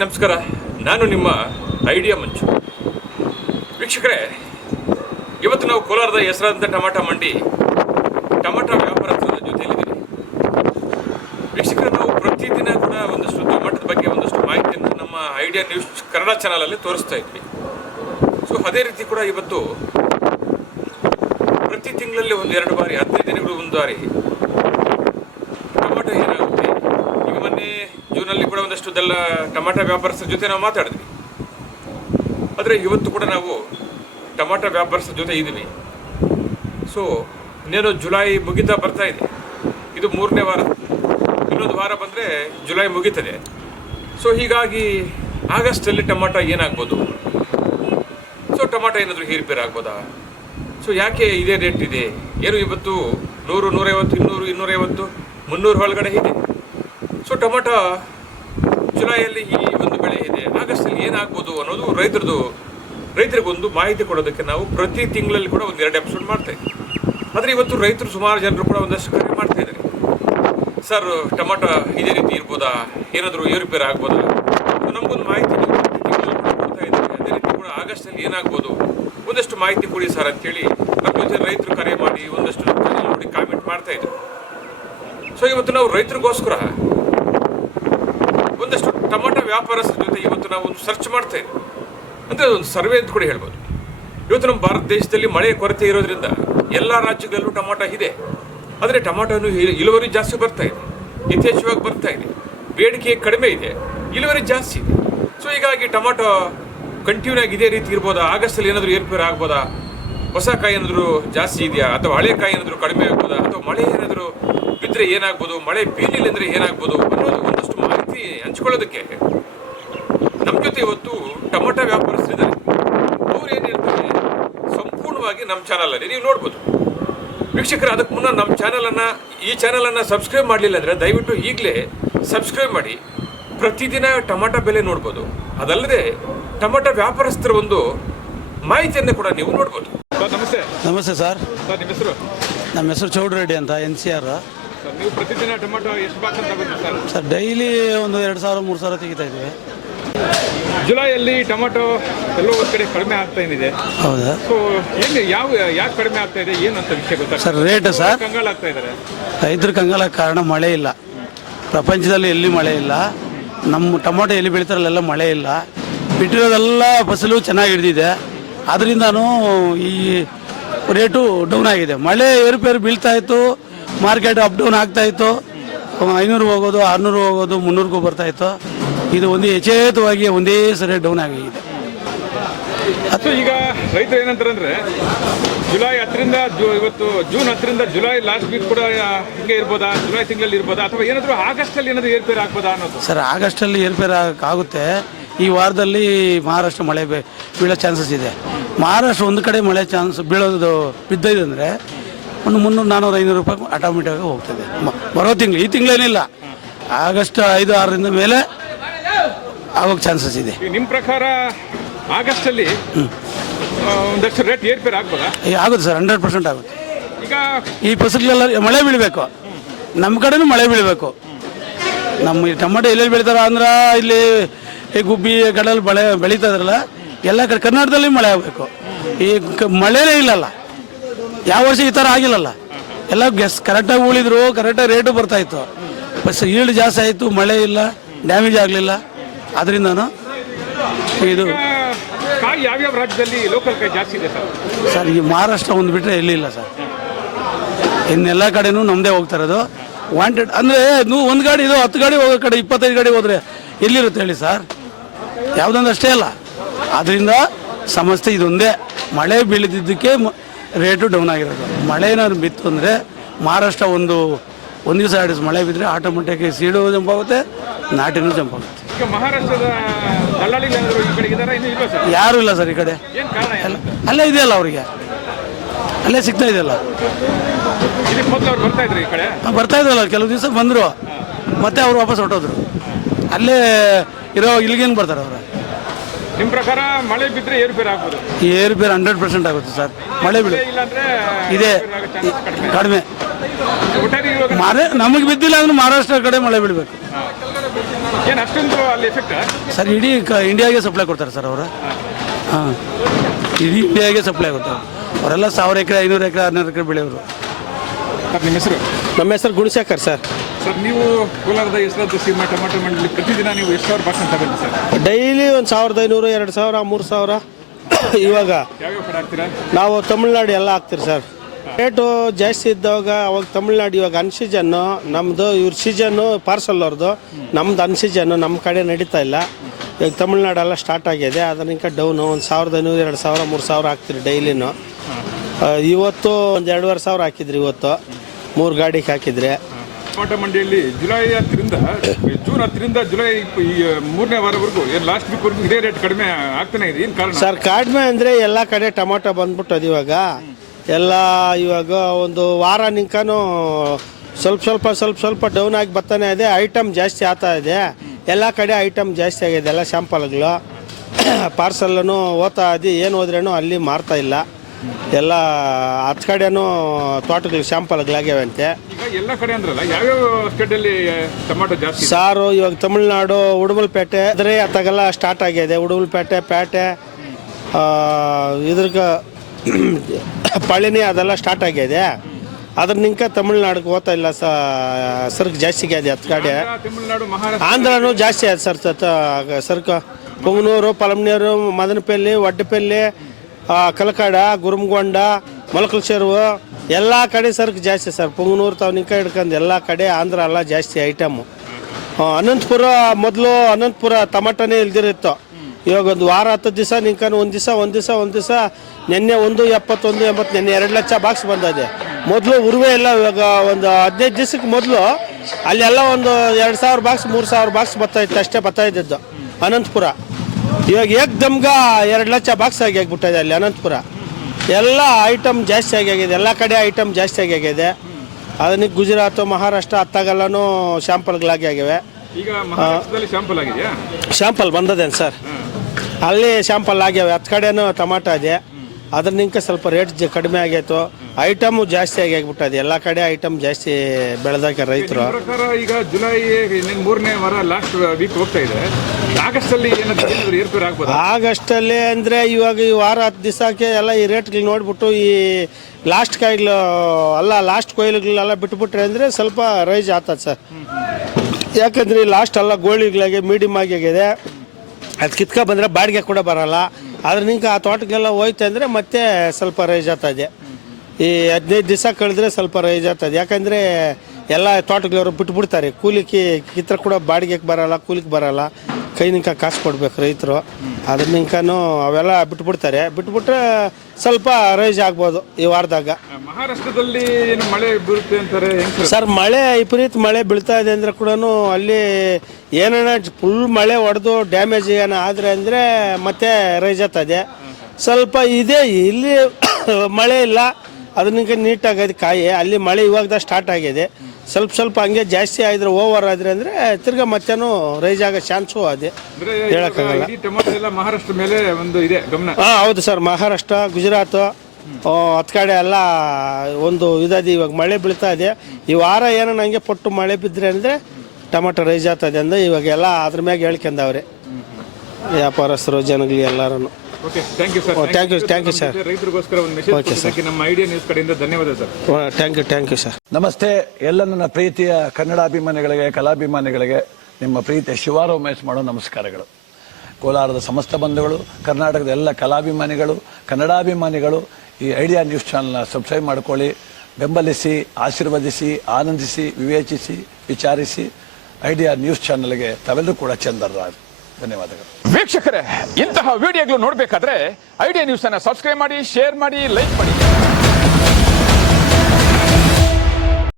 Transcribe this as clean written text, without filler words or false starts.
ನಮಸ್ಕಾರ, ನಾನು ನಿಮ್ಮ ಐಡಿಯಾ ಮಂಚು. ವೀಕ್ಷಕರೇ, ಇವತ್ತು ನಾವು ಕೋಲಾರದ ಹೆಸರಾದಂಥ ಟೊಮಾಟೊ ಮಂಡಿ ಟೊಮಾಟೊ ವ್ಯಾಪಾರಸ್ಥರ ಜೊತೆಯಲ್ಲಿದ್ದೀವಿ. ವೀಕ್ಷಕರೇ, ನಾವು ಪ್ರತಿದಿನ ಕೂಡ ಒಂದಷ್ಟು ಟೊಮಾಟೊದ ಬಗ್ಗೆ ಒಂದಷ್ಟು ಮಾಹಿತಿಯನ್ನು ನಮ್ಮ ಐಡಿಯಾ ನ್ಯೂಸ್ ಕನ್ನಡ ಚಾನಲಲ್ಲಿ ತೋರಿಸ್ತಾ ಇದ್ವಿ. ಸೊ ಅದೇ ರೀತಿ ಕೂಡ ಇವತ್ತು ಪ್ರತಿ ತಿಂಗಳಲ್ಲಿ ಎರಡು ಬಾರಿ 15 ದಿನಗಳು ಒಂದು ಬಾರಿ ಟೊಮಾಟೊ ಏನಾಗುತ್ತೆ. ಈಗ ಮೊನ್ನೆ ಜೂನಲ್ಲಿ ಕೂಡ ಒಂದಷ್ಟುದೆಲ್ಲ ಟೊಮಾಟೊ ವ್ಯಾಪಾರಸ್ಥರ ಜೊತೆ ನಾವು ಮಾತಾಡಿದ್ವಿ. ಆದರೆ ಇವತ್ತು ಕೂಡ ನಾವು ಟೊಮಾಟೊ ವ್ಯಾಪಾರಸ್ಥರ ಜೊತೆ ಇದ್ದೀವಿ. ಸೊ ಇನ್ನೇನು ಜುಲೈ ಮುಗಿತಾ ಬರ್ತಾ ಇದೆ. ಇದು 3ನೇ ವಾರ, ಇನ್ನೊಂದು ವಾರ ಬಂದರೆ ಜುಲೈ ಮುಗೀತದೆ. ಸೊ ಹೀಗಾಗಿ ಆಗಸ್ಟಲ್ಲಿ ಟೊಮಾಟೊ ಏನಾಗ್ಬೋದು? ಸೊ ಟೊಮಾಟೊ ಏನಾದರೂ ಏರುಪೇರು ಆಗ್ಬೋದಾ? ಸೊ ಯಾಕೆ ಇದೇ ರೇಟ್ ಇದೆ? ಏನು ಇವತ್ತು 100, 150, 200, 250, 300 ಒಳಗಡೆ ಇದೆ. ಸೊ ಟೊಮಾಟೊ ಜುಲೈಯಲ್ಲಿ ಈ ಒಂದು ಬೆಳೆ ಇದೆ, ಆಗಸ್ಟಲ್ಲಿ ಏನಾಗ್ಬೋದು ಅನ್ನೋದು ರೈತರಿಗೊಂದು ಮಾಹಿತಿ ಕೊಡೋದಕ್ಕೆ ನಾವು ಪ್ರತಿ ತಿಂಗಳಲ್ಲಿ ಕೂಡ 1-2 ಎಪಿಸೋಡ್ ಮಾಡ್ತಾ ಇದ್ದೀವಿ. ಆದರೆ ಇವತ್ತು ರೈತರು ಸುಮಾರು ಜನರು ಕೂಡ ಒಂದಷ್ಟು ಕರೆ ಮಾಡ್ತಾ ಇದ್ದಾರೆ. ಸರ್, ಟೊಮಾಟೊ ಇದೇ ರೀತಿ ಇರ್ಬೋದಾ, ಏನಾದರೂ ಏರುಪೇರು ಆಗ್ಬೋದಾ? ಸೊ ನಮಗೊಂದು ಮಾಹಿತಿ ಪ್ರತಿ ತಿಂಗಳಲ್ಲಿ ಕೂಡ ಕೊಡ್ತಾ ಇದ್ದಾರೆ. ಅದೇ ರೀತಿ ಕೂಡ ಆಗಸ್ಟಲ್ಲಿ ಏನಾಗ್ಬೋದು, ಒಂದಷ್ಟು ಮಾಹಿತಿ ಕೊಡಿ ಸರ್ ಅಂತೇಳಿ ನಮ್ಮ ಜೊತೆ ರೈತರು ಕರೆ ಮಾಡಿ ಒಂದಷ್ಟು ನೋಡಿ ಕಾಮೆಂಟ್ ಮಾಡ್ತಾ ಇದ್ರು. ಸೊ ಇವತ್ತು ನಾವು ರೈತರಿಗೋಸ್ಕರ ಒಂದಷ್ಟು ಟೊಮಾಟೊ ವ್ಯಾಪಾರಸ್ಥರ ಜೊತೆ ಇವತ್ತು ನಾವು ಒಂದು ಸರ್ಚ್ ಮಾಡ್ತಾ ಇದ್ದೀವಿ. ಅಂದರೆ ಒಂದು ಸರ್ವೆ ಅಂತ ಕೂಡ ಹೇಳ್ಬೋದು. ಇವತ್ತು ನಮ್ಮ ಭಾರತ ದೇಶದಲ್ಲಿ ಮಳೆಯ ಕೊರತೆ ಇರೋದ್ರಿಂದ ಎಲ್ಲ ರಾಜ್ಯಗಳಲ್ಲೂ ಟೊಮಾಟೊ ಇದೆ. ಆದರೆ ಟೊಮಾಟೊನು ಇಳುವರಿ ಜಾಸ್ತಿ ಬರ್ತಾ ಇದೆ, ಯಥೇಚ್ಛವಾಗಿ ಬರ್ತಾ ಇದೆ. ಬೇಡಿಕೆ ಕಡಿಮೆ ಇದೆ, ಇಳುವರಿ ಜಾಸ್ತಿ ಇದೆ. ಸೊ ಹೀಗಾಗಿ ಟೊಮಾಟೊ ಕಂಟಿನ್ಯೂ ಆಗಿ ಇದೇ ರೀತಿ ಇರ್ಬೋದಾ? ಆಗಸ್ಟಲ್ಲಿ ಏನಾದರೂ ಏರ್ಪೇರು ಆಗ್ಬೋದಾ? ಹೊಸ ಕಾಯಿ ಏನಾದರೂ ಜಾಸ್ತಿ ಇದೆಯಾ, ಅಥವಾ ಹಳೆ ಕಾಯಿ ಏನಾದರೂ ಕಡಿಮೆ ಆಗ್ಬೋದಾ, ಅಥವಾ ಮಳೆ ಏನಾದರೂ ಬಿದ್ದರೆ ಏನಾಗ್ಬೋದು, ಮಳೆ ಬೀಳಿಲ್ಲ ಅಂದರೆ ಏನಾಗ್ಬೋದು ಅನ್ನೋದು ಒಂದಷ್ಟು ಮಾಹಿತಿ ಹಂಚ್ಕೊಳ್ಳೋದಕ್ಕೆ ನಮ್ಮ ಜೊತೆ ಇವತ್ತು ಟೊಮಾಟೊ ವ್ಯಾಪಾರಸ್ಥರಿದ್ದಾರೆ. ಅವ್ರು ಏನು ಹೇಳ್ತಾರೆ ಸಂಪೂರ್ಣವಾಗಿ ನಮ್ಮ ಚಾನಲಲ್ಲಿ ನೀವು ನೋಡ್ಬೋದು. ವೀಕ್ಷಕರು, ಅದಕ್ಕೆ ಮುನ್ನ ನಮ್ಮ ಈ ಚಾನಲನ್ನು ಸಬ್ಸ್ಕ್ರೈಬ್ ಮಾಡಲಿಲ್ಲ ಅಂದರೆ ದಯವಿಟ್ಟು ಈಗಲೇ ಸಬ್ಸ್ಕ್ರೈಬ್ ಮಾಡಿ. ಪ್ರತಿದಿನ ಟೊಮಾಟೊ ಬೆಲೆ ನೋಡ್ಬೋದು. ಅದಲ್ಲದೆ ಟೊಮಾಟೊ ವ್ಯಾಪಾರಸ್ಥರ ಒಂದು ಮಾಹಿತಿಯನ್ನು ಕೂಡ ನೀವು ನೋಡ್ಬೋದು. ಸರ್ ನಮಸ್ತೆ. ನಮಸ್ತೆ ಸರ್. ಸರ್ ನಿಮ್ಮ ಹೆಸರು? ನಮ್ಮ ಹೆಸರು ಚೌಡ್ರೆಡ್ಡಿ ಅಂತ, NCR. ಸರ್, ನೀವು ಪ್ರತಿದಿನ ಟೊಮಾಟೊ ಎಷ್ಟು ಬಾಕ್ಸ್ ಅಂತ ಬಂದಿದೆ ಸರ್? ಸರ್ ಡೈಲಿ ಒಂದು 2,000-3,000 ತೆಗಿತಾ ಇದ್ದೀವಿ. ಜುಲೈಯಲ್ಲಿ ಟೊಮಾಟೊ ಎಲ್ಲೋ ಒಂದು ಕಡೆ ಕಡಿಮೆ ಆಗ್ತಾ ಇದೆ. ಹೌದಾ? ಸೊ ಏನು ಯಾಕೆ ಕಡಿಮೆ ಆಗ್ತಾ ಇದೆ, ಏನಂತ ವಿಷಯ ಗೊತ್ತಾ ಸರ್? ರೇಟ್ ಸರ್ ಕಂಗಾಲಾಗ್ತಾ ಇದ್ದಾರೆ ರೈತರು. ಕಂಗಾಲಕ್ಕೆ ಕಾರಣ ಮಳೆ ಇಲ್ಲ. ಪ್ರಪಂಚದಲ್ಲಿ ಎಲ್ಲಿ ಮಳೆ ಇಲ್ಲ. ನಮ್ಮ ಟೊಮಾಟೊ ಎಲ್ಲಿ ಬೆಳೀತಾರಲ್ಲೆಲ್ಲ ಮಳೆ ಇಲ್ಲ. ಬಿಟ್ಟಿರೋದೆಲ್ಲ ಫಸಲು ಚೆನ್ನಾಗಿ ಹಿಡಿದಿದೆ. ಅದರಿಂದನೂ ಈ ರೇಟು ಡೌನ್ ಆಗಿದೆ. ಮಳೆ ಏರುಪೇರು ಬೀಳ್ತಾ ಇತ್ತು, ಮಾರ್ಕೆಟ್ ಅಪ್ ಡೌನ್ ಆಗ್ತಾ ಇತ್ತು. 500 ಹೋಗೋದು, 600 ಹೋಗೋದು, 300ಗೂ ಬರ್ತಾ ಇತ್ತು. ಇದು ಒಂದು ಯಥೇಚ್ಛವಾಗಿ ಒಂದೇ ಸರಿ ಡೌನ್ ಆಗಿದೆ. ಅದು ಈಗ ರೈತರು ಏನಂತಾರೆ ಅಂದರೆ ಜುಲೈ 10ರಿಂದ ಇವತ್ತು ಜೂನ್ 10ರಿಂದ ಜುಲೈ ಲಾಸ್ಟ್ ವೀಕ್ ಕೂಡ ಹಿಂಗೆ ಇರ್ಬೋದಾ, ಜುಲೈ ತಿಂಗಳಲ್ಲಿ ಇರ್ಬೋದಾ, ಅಥವಾ ಏನಾದರೂ ಆಗಸ್ಟಲ್ಲಿ ಏನಾದರೂ ಏರ್ಪೇರು ಆಗ್ಬೋದಾ ಅನ್ನೋದು? ಸರ್, ಆಗಸ್ಟಲ್ಲಿ ಏರ್ಪೇರು ಆಗುತ್ತೆ. ಈ ವಾರದಲ್ಲಿ ಮಹಾರಾಷ್ಟ್ರ ಮಳೆ ಬೀಳೋ ಚಾನ್ಸಸ್ ಇದೆ. ಮಹಾರಾಷ್ಟ್ರ ಒಂದು ಕಡೆ ಮಳೆ ಬೀಳೋದು ಬಿದ್ದಿದೆ ಅಂದರೆ ಒಂದು 300-400-500 ರೂಪಾಯಿ ಆಟೋಮೆಟಿಕ್ಕಾಗಿ ಹೋಗ್ತದೆ ಬರೋ ತಿಂಗಳು. ಈ ತಿಂಗಳೇನಿಲ್ಲ, ಆಗಸ್ಟ್ 5-6ರಿಂದ ಮೇಲೆ ಆಗೋಕ್ಕೆ ಚಾನ್ಸಸ್ ಇದೆ. ನಿಮ್ಮ ಪ್ರಕಾರ ಆಗಸ್ಟಲ್ಲಿ ಒಂದಷ್ಟು ರೇಟ್ ಏರ್ಪೇರು ಆಗ್ಬೋದಾ? ಆಗುತ್ತೆ ಸರ್, 100% ಆಗುತ್ತೆ. ಈಗ ಈ ಫಸಲೆಲ್ಲ ಮಳೆ ಬೀಳಬೇಕು, ನಮ್ಮ ಕಡೆನೂ ಮಳೆ ಬೀಳಬೇಕು. ನಮ್ಮ ಈ ಟೊಮಾಟೊ ಎಲ್ಲೆಲ್ಲಿ ಬೆಳೀತಾರ ಅಂದ್ರೆ ಇಲ್ಲಿ ಈ ಗುಬ್ಬಿ ಕಡಲ್ ಬೆಳೀತಾ ಇದ್ರಲ್ಲ, ಎಲ್ಲ ಕಡೆ ಕರ್ನಾಟಕದಲ್ಲಿ ಮಳೆ ಆಗಬೇಕು. ಈ ಮಳೆನೇ ಇಲ್ಲಲ್ಲ, ಯಾವ ವರ್ಷ ಈ ಥರ ಆಗಿಲ್ಲಲ್ಲ. ಎಲ್ಲ ಕರೆಕ್ಟಾಗಿ ಉಳಿದ್ರು, ಕರೆಕ್ಟಾಗಿ ರೇಟು ಬರ್ತಾಯಿತ್ತು. ಬಸ್ ಈಲ್ಡ್ ಜಾಸ್ತಿ ಆಯಿತು, ಮಳೆ ಇಲ್ಲ, ಡ್ಯಾಮೇಜ್ ಆಗಲಿಲ್ಲ. ಅದರಿಂದನೂ ಇದು ಕಾಯಿ ಯಾವ್ಯಾವ ರಾಜ್ಯದಲ್ಲಿ ಲೋಕಲ್ ಕಾಯಿ ಜಾಸ್ತಿ ಇದೆ ಸರ್? ಈ ಮಹಾರಾಷ್ಟ್ರ ಒಂದು ಬಿಟ್ಟರೆ ಎಲ್ಲಿಲ್ಲ ಸರ್. ಇನ್ನೆಲ್ಲ ಕಡೆನೂ ನಮ್ಮದೇ ಹೋಗ್ತಾ ಇರೋದು. ವಾಂಟೆಡ್ ಅಂದರೆ ನೀವು ಒಂದು ಗಾಡಿ ಇದು 10 ಗಾಡಿ ಹೋಗೋ ಕಡೆ 25 ಗಾಡಿ ಹೋದರೆ ಎಲ್ಲಿರುತ್ತೆ ಹೇಳಿ ಸರ್? ಯಾವುದೊಂದು ಅಷ್ಟೇ ಅಲ್ಲ. ಅದರಿಂದ ಸಮಸ್ಯೆ ಇದೊಂದೇ, ಮಳೆ ಬೀಳದಿದ್ದಕ್ಕೆ ರೇಟು ಡೌನ್ ಆಗಿರೋದು. ಮಳೆ ಏನಾದ್ರು ಬಿತ್ತು ಅಂದರೆ ಮಹಾರಾಷ್ಟ್ರ ಒಂದು ದಿವಸ 2 ದಿವಸ ಮಳೆ ಬಿದ್ದರೆ ಆಟೋಮೆಟಿಕ್ ಸೀಡು ಜಂಪ್ ಆಗುತ್ತೆ, ನಾಟಿನೂ ಜಂಪ್ ಆಗುತ್ತೆ. ಈಗ ಮಹಾರಾಷ್ಟ್ರದ ದಲ್ಲಾಳಿಗಳು ಈ ಕಡೆ ಇದ್ದಾರೆ, ಇನ್ನೂ ಇಲ್ವಾ ಸರ್? ಯಾರೂ ಇಲ್ಲ ಸರ್ ಈ ಕಡೆ. ಏನು ಕಾರಣ? ಅಲ್ಲೇ ಇದೆಯಲ್ಲ, ಅವರಿಗೆ ಅಲ್ಲೇ ಸಿಗ್ತಾ ಇದೆಯಲ್ಲ. ಇದಕ್ಕೆ ಮೊದಲು ಅವ್ರು ಬರ್ತಾ ಇದ್ರು ಈ ಕಡೆ? ಬರ್ತಾ ಇದ್ರಲ್ಲ, ಕೆಲವು ದಿವಸ ಬಂದರು, ಮತ್ತೆ ಅವರು ವಾಪಸ್ ಹೊಟ್ಟೋದ್ರು. ಅಲ್ಲೇ ಇಲ್ಲಿಗೇನು ಬರ್ತಾರೆ ಅವರು. ನಿಮ್ಮ ಪ್ರಕಾರ ಮಳೆ ಬಿದ್ದರೆ ಏರುಪೇರು ಆಗ್ಬೋದು? ಏರುಪೇರು 100% ಆಗುತ್ತೆ ಸರ್. ಮಳೆ ಬೀಳು ಇದೆ ಕಡಿಮೆ. ನಮಗೆ ಬಿದ್ದಿಲ್ಲ ಅಂದ್ರೆ ಮಹಾರಾಷ್ಟ್ರ ಕಡೆ ಮಳೆ ಬೀಳಬೇಕು. ಏನು ಅಷ್ಟೊಂದು ಅಲ್ಲಿ ಎಫೆಕ್ಟ್? ಸರ್ ಇಡೀ ಇಂಡಿಯಾಗೆ ಸಪ್ಲೈ ಕೊಡ್ತಾರೆ ಸರ್ ಅವರು. ಹಾಂ, ಇಡೀ ಇಂಡಿಯಾಗೆ ಸಪ್ಲೈ ಕೊಡ್ತಾರೆ. ಅವರೆಲ್ಲ 1000 ಎಕರೆ 500 ಎಕರೆ 600 ಎಕರೆ ಬೆಳೆಯೋರು. ಸರ್ ನಿಮ್ಮ ಹೆಸರು? ನಮ್ಮ ಹೆಸರು ಗುಣಶೇಖರ್ ಸರ್. ಸರ್ ನೀವು ಕೋಲಾರದ ಹೆಸರಾದ ಸೀಮೆ ಟೊಮಾಟೊ ಮಂಡಳಿ ಪ್ರತಿದಿನ ನೀವು ಎಷ್ಟು ಸಾವಿರ ಬಾಕ್ಸ್ ತಗೊಂಡು ಸರ್? ಡೈಲಿ ಒಂದು 1500, 2000, 3000. ಇವಾಗ ಯಾವ್ಯಾವ ಕಡೆ ಹಾಕ್ತೀರಾ? ನಾವು ತಮಿಳ್ನಾಡು ಎಲ್ಲ ಹಾಕ್ತೀರಿ ಸರ್. ರೇಟು ಜಾಸ್ತಿ ಇದ್ದಾಗ ಅವಾಗ ತಮಿಳ್ನಾಡು, ಇವಾಗ ಅನ್ಸೀಜನ್ನು ನಮ್ಮದು, ಇವ್ರ ಸೀಜನ್ನು ಪಾರ್ಸಲ್ ಅವ್ರದ್ದು, ನಮ್ದು ಅನ್ಸೀಜನ್ನು ನಮ್ಮ ಕಡೆ ನಡೀತಾ ಇಲ್ಲ. ಇವಾಗ ತಮಿಳ್ನಾಡೆಲ್ಲ ಸ್ಟಾರ್ಟ್ ಆಗಿದೆ, ಅದನ್ನ ಡೌನು ಒಂದು 1500, 2000, 3000 ಹಾಕ್ತೀರಿ ಡೈಲಿನೂ. ಇವತ್ತು ಒಂದು 2500 ಹಾಕಿದ್ರಿ, ಇವತ್ತು 3 ಗಾಡಿಗೆ ಹಾಕಿದ್ರೆ. ಟೊಮಾಟೊ ಮಂಡಿಯಲ್ಲಿ ಜುಲೈ 10ರಿಂದ ಜೂನ್ 10ರಿಂದ ಜುಲೈ ಈ 3ನೇ ವಾರವರೆಗೂ ಏನು ಲಾಸ್ಟ್ ವೀಕ್ವರೆಗೂ ಇದೇ ರೇಟ್ ಕಡಿಮೆ ಆಗ್ತಾನೆ ಇದೆ. ಏನು ಕಾರಣ ಸರ್? ಕಡಿಮೆ ಅಂದರೆ ಎಲ್ಲ ಕಡೆ ಟೊಮಾಟೊ ಬಂದ್ಬಿಟ್ಟದು ಇವಾಗ. ಎಲ್ಲ ಇವಾಗ ಒಂದು ವಾರ ನಿಂಕನೂ ಸ್ವಲ್ಪ ಡೌನ್ ಆಗಿ ಬರ್ತಾನೆ ಇದೆ. ಐಟಮ್ ಜಾಸ್ತಿ ಆಗ್ತಾ ಇದೆ, ಎಲ್ಲ ಕಡೆ ಐಟಮ್ ಜಾಸ್ತಿ ಆಗಿದೆ. ಎಲ್ಲ ಶಾಂಪಲ್ಗಳು ಪಾರ್ಸಲ್ಲೂ ಓದ್ತಾ ಇದೆ, ಏನು ಹೋದ್ರೇನು ಅಲ್ಲಿ ಮಾರ್ತಾ ಇಲ್ಲ. ಎಲ್ಲ 10 ಕಡೆನೂ ತೋಟಗಳು ಶಾಂಪಲ್ಗಳಾಗ್ಯಾವೆ ಅಂತೆ. ಈಗ ಎಲ್ಲ ಕಡೆ ಅಂದ್ರಲ್ಲ, ಯಾವ್ಯಾವ ಸ್ಟೇಟಲ್ಲಿ ಟೊಮಾಟೊ ಜಾಸ್ತಿ? ಸಾರು ಇವಾಗ ತಮಿಳ್ನಾಡು, ಉಡುಮಲ್ಪೇಟೆ ಆದರೆ ಅತ್ತಾಗೆಲ್ಲ ಸ್ಟಾರ್ಟ್ ಆಗಿದೆ. ಉಡುಮಲ್ಪೇಟೆ, ಪೇಟೆ, ಇದ್ರಗ ಪಳನಿ ಅದೆಲ್ಲ ಸ್ಟಾರ್ಟ್ ಆಗಿದೆ. ಅದ್ರ ನಿಂಕ ತಮಿಳ್ನಾಡಿಗೆ ಹೋಗ್ತಾ ಇಲ್ಲ ಸರಕು ಜಾಸ್ತಿ ಆಗಿದೆ 10 ಕಡೆ. ತಮಿಳ್ನಾಡು, ಮಹಾರಾಷ್ಟ್ರ, ಆಂಧ್ರನೂ ಜಾಸ್ತಿ ಆಯ್ತು ಸರ್ ಸರಕು. ಪುಂಗನೂರು, ಪಲಮನೇರು, ಮದನಪಲ್ಲಿ, ವಡ್ಡಪಲ್ಲಿ, ಕಲಕಾಡ, ಗುರುಮಗೊಂಡ, ಮೊಳಕಲ್ ಚೆರುವು ಎಲ್ಲ ಕಡೆ ಸರಕು ಜಾಸ್ತಿ ಸರ್. ಪುಂಗನೂರು ತಾವು ನಿಂಕ ಹಿಡ್ಕೊಂಡು ಎಲ್ಲ ಕಡೆ ಆಂಧ್ರ ಎಲ್ಲ ಜಾಸ್ತಿ ಐಟಮು. ಅನಂತಪುರ ಮೊದಲು ಅನಂತಪುರ ಟೊಮಾಟೋನೇ ಇಲ್ದಿರಿತ್ತು. ಇವಾಗ ಒಂದು ವಾರ 10 ದಿವಸ ನಿಂಕನು ಒಂದು ದಿವಸ ನಿನ್ನೆ 170, 180, ನಿನ್ನೆ 2 ಲಕ್ಷ ಬಾಕ್ಸ್ ಬಂದಿದೆ. ಮೊದಲು ಉರುವೆ ಎಲ್ಲ ಇವಾಗ ಒಂದು 15 ದಿವಸಕ್ಕೆ ಮೊದಲು ಅಲ್ಲೆಲ್ಲ ಒಂದು 2000 ಬಾಕ್ಸ್ 3000 ಬಾಕ್ಸ್ ಬರ್ತಾಯಿತ್ತು ಅಷ್ಟೇ ಬರ್ತಾಯಿದ್ದು ಅನಂತಪುರ. ಇವಾಗ ಏಕ್ದಮ್ಗ 2 ಲಕ್ಷ ಬಾಕ್ಸ್ ಆಗಿಬಿಟ್ಟಿದೆ ಅಲ್ಲಿ ಅನಂತಪುರ. ಎಲ್ಲ ಐಟಮ್ ಜಾಸ್ತಿ ಆಗಿದೆ, ಎಲ್ಲ ಕಡೆ ಐಟಮ್ ಜಾಸ್ತಿ ಆಗಿದೆ. ಅದನ್ನ ಗುಜರಾತು, ಮಹಾರಾಷ್ಟ್ರ ಅತ್ತಾಗೆಲ್ಲನೂ ಶಾಂಪಲ್ಗಳಾಗಿ ಆಗಿವೆ. ಈಗ ಮಹಾರಾಷ್ಟ್ರದಲ್ಲಿ ಶಾಂಪಲ್ ಆಗಿದೆಯಾ? ಶಾಂಪಲ್ ಬಂದದೇನು ಸರ್? ಅಲ್ಲಿ ಶಾಂಪಲ್ ಆಗ್ಯಾವೆ 10 ಕಡೆನೂ ಟೊಮಾಟೊ ಇದೆ. ಅದ್ರ ನಿಂಕ ಸ್ವಲ್ಪ ರೇಟ್ ಕಡಿಮೆ ಆಗೈತು, ಐಟಮು ಜಾಸ್ತಿ ಆಗಿಬಿಟ್ಟದೆ. ಎಲ್ಲ ಕಡೆ ಐಟಮ್ ಜಾಸ್ತಿ ಬೆಳೆದಾಕ ರೈತರು. ಪ್ರಕಾರ ಈಗ ಜುಲೈ 3ನೇ ವಾರ ಲಾಸ್ಟ್ ವೀಕ್ ಹೋಗ್ತಾ ಇದೆ. ಆಗಸ್ಟಲ್ಲಿ ಏನಾದರೂ ಏರ್ಪೇರ್ ಆಗ್ಬೋದು? ಆಗಸ್ಟಲ್ಲಿ ಅಂದರೆ ಇವಾಗ ಈ ವಾರ 10 ದಿವಸಕ್ಕೆ ಎಲ್ಲ ಈ ರೇಟ್ಗಳು ನೋಡಿಬಿಟ್ಟು ಈ ಲಾಸ್ಟ್ ಕಾಯಿಗಳು ಅಲ್ಲ, ಲಾಸ್ಟ್ ಕೊಯ್ಲುಗಳೆಲ್ಲ ಬಿಟ್ಬಿಟ್ರೆ ಅಂದರೆ ಸ್ವಲ್ಪ ರೈಸ್ ಆಗ್ತದೆ ಸರ್. ಯಾಕಂದರೆ ಲಾಸ್ಟ್ ಎಲ್ಲ ಗೋಳಿಗಳಾಗಿ ಮೀಡಿಯಮ್ ಆಗಿದೆ. ಅದು ಕಿತ್ಕೊ ಬಂದರೆ ಬಾಡಿಗೆ ಕೂಡ ಬರೋಲ್ಲ. ಅದ್ರ ನಿಂಕ ಆ ತೋಟಕ್ಕೆಲ್ಲ ಹೋಯ್ತು ಅಂದರೆ ಮತ್ತೆ ಸ್ವಲ್ಪ ರೈಸ್ ಆಗ್ತದೆ. ಈ 15 ದಿವಸ ಕಳೆದ್ರೆ ಸ್ವಲ್ಪ ರೈಸ್ ಆಗ್ತದೆ. ಯಾಕಂದರೆ ಎಲ್ಲ ತೋಟಗಳವರು ಬಿಟ್ಬಿಡ್ತಾರೆ. ಕೂಲಿಗೆ ಕಿತ್ರ ಕೂಡ ಬಾಡಿಗೆಗೆ ಬರೋಲ್ಲ, ಕೂಲಿಗೆ ಬರೋಲ್ಲ. ಕೈ ನಿಂಕ ಕಾಸು ಕೊಡ್ಬೇಕು ರೈತರು. ಅದ್ರ ನಿಂಕನೂ ಅವೆಲ್ಲ ಬಿಟ್ಬಿಡ್ತಾರೆ. ಬಿಟ್ಬಿಟ್ರೆ ಸ್ವಲ್ಪ ರೈಸ್ ಆಗ್ಬೋದು ಈ ವಾರದಾಗ. ಮಹಾರಾಷ್ಟ್ರದಲ್ಲಿ ಏನು ಮಳೆ ಬೀಳುತ್ತೆ ಅಂತಾರೆ ಸರ್? ಮಳೆ ವಿಪರೀತ ಮಳೆ ಬೀಳ್ತಾ ಇದೆ ಅಂದರೆ ಕೂಡ ಅಲ್ಲಿ ಏನೇನ ಫುಲ್ ಮಳೆ ಹೊಡೆದು ಡ್ಯಾಮೇಜ್ ಏನೋ ಆದರೆ ಅಂದರೆ ಮತ್ತೆ ರೈಸ್ ಆಗ್ತದೆ. ಸ್ವಲ್ಪ ಇದೆ ಇಲ್ಲಿ ಮಳೆ ಇಲ್ಲ, ಅದನ್ನ ನೀಟಾಗದೆ ಕಾಯಿ. ಅಲ್ಲಿ ಮಳೆ ಇವಾಗದ ಸ್ಟಾರ್ಟ್ ಆಗಿದೆ. ಸ್ವಲ್ಪ ಹಂಗೆ ಜಾಸ್ತಿ ಆದ್ರೆ ಓವರ್ ಆದ್ರೆ ಅಂದರೆ ತಿರ್ಗಾ ಮತ್ತೇನು ರೈಸ್ ಆಗೋ ಚಾನ್ಸು ಅದೇ ಹೇಳೋಕ್ಕಾಗಲ್ಲ. ಮಹಾರಾಷ್ಟ್ರ ಮೇಲೆ ಒಂದು ಇದೆ ಗಮನ. ಹೌದು ಸರ್, ಮಹಾರಾಷ್ಟ್ರ, ಗುಜರಾತು 10 ಕಡೆ ಎಲ್ಲ ಒಂದು ಇದಾದೆ. ಇವಾಗ ಮಳೆ ಬೀಳ್ತಾ ಇದೆ. ಈ ವಾರ ಏನೋ ನಂಗೆ ಪೊಟ್ಟು ಮಳೆ ಬಿದ್ದರೆ ಅಂದರೆ ಟೊಮಾಟೊ ರೈಸ್ ಆಗ್ತದೆ ಅಂದರೆ ಇವಾಗ ಎಲ್ಲ ಅದ್ರ ಮ್ಯಾಗ ಹೇಳ್ಕೊಂಡವ್ರೆ ವ್ಯಾಪಾರಸ್ಥರು, ಜನಗಳು ಎಲ್ಲರೂ. Okay, thank you sir. Thank you sir. ರೈತರಿಗೋಸ್ಕರ ಒಂದು ಮೆಸೇಜ್ ನಮ್ಮ ಐಡಿಯಾ ನ್ಯೂಸ್ ಕಡೆಯಿಂದ ಧನ್ಯವಾದ ಸರ್. Thank you sir. ನಮಸ್ತೆ ಎಲ್ಲ ನನ್ನ ಪ್ರೀತಿಯ ಕನ್ನಡಾಭಿಮಾನಿಗಳಿಗೆ, ಕಲಾಭಿಮಾನಿಗಳಿಗೆ ನಿಮ್ಮ ಪ್ರೀತಿಯ ಶಿವಾರ ಉಮೇಶ್ ಮಾಡೋ ನಮಸ್ಕಾರಗಳು. ಕೋಲಾರದ ಸಮಸ್ತ ಬಂಧುಗಳು, ಕರ್ನಾಟಕದ ಎಲ್ಲ ಕಲಾಭಿಮಾನಿಗಳು, ಕನ್ನಡಾಭಿಮಾನಿಗಳು ಈ ಐಡಿಯಾ ನ್ಯೂಸ್ ಚಾನಲ್ನ ಸಬ್ಸ್ಕ್ರೈಬ್ ಮಾಡ್ಕೊಳ್ಳಿ, ಬೆಂಬಲಿಸಿ, ಆಶೀರ್ವದಿಸಿ, ಆನಂದಿಸಿ, ವಿವೇಚಿಸಿ, ವಿಚಾರಿಸಿ. ಐಡಿಯಾ ನ್ಯೂಸ್ ಚಾನಲ್ಗೆ ತಾವೆಲ್ಲರೂ ಕೂಡ ಚಂದರ್ರಾಜ್. ಧನ್ಯವಾದಗಳು. ವೀಕ್ಷಕರೇ, ಇಂತಹ ವಿಡಿಯೋಗಳು ನೋಡಬೇಕಾದ್ರೆ ಐಡಿಯಾ ನ್ಯೂಸ್ ಅನ್ನು ಸಬ್ಸ್ಕ್ರೈಬ್ ಮಾಡಿ, ಶೇರ್ ಮಾಡಿ, ಲೈಕ್ ಮಾಡಿ.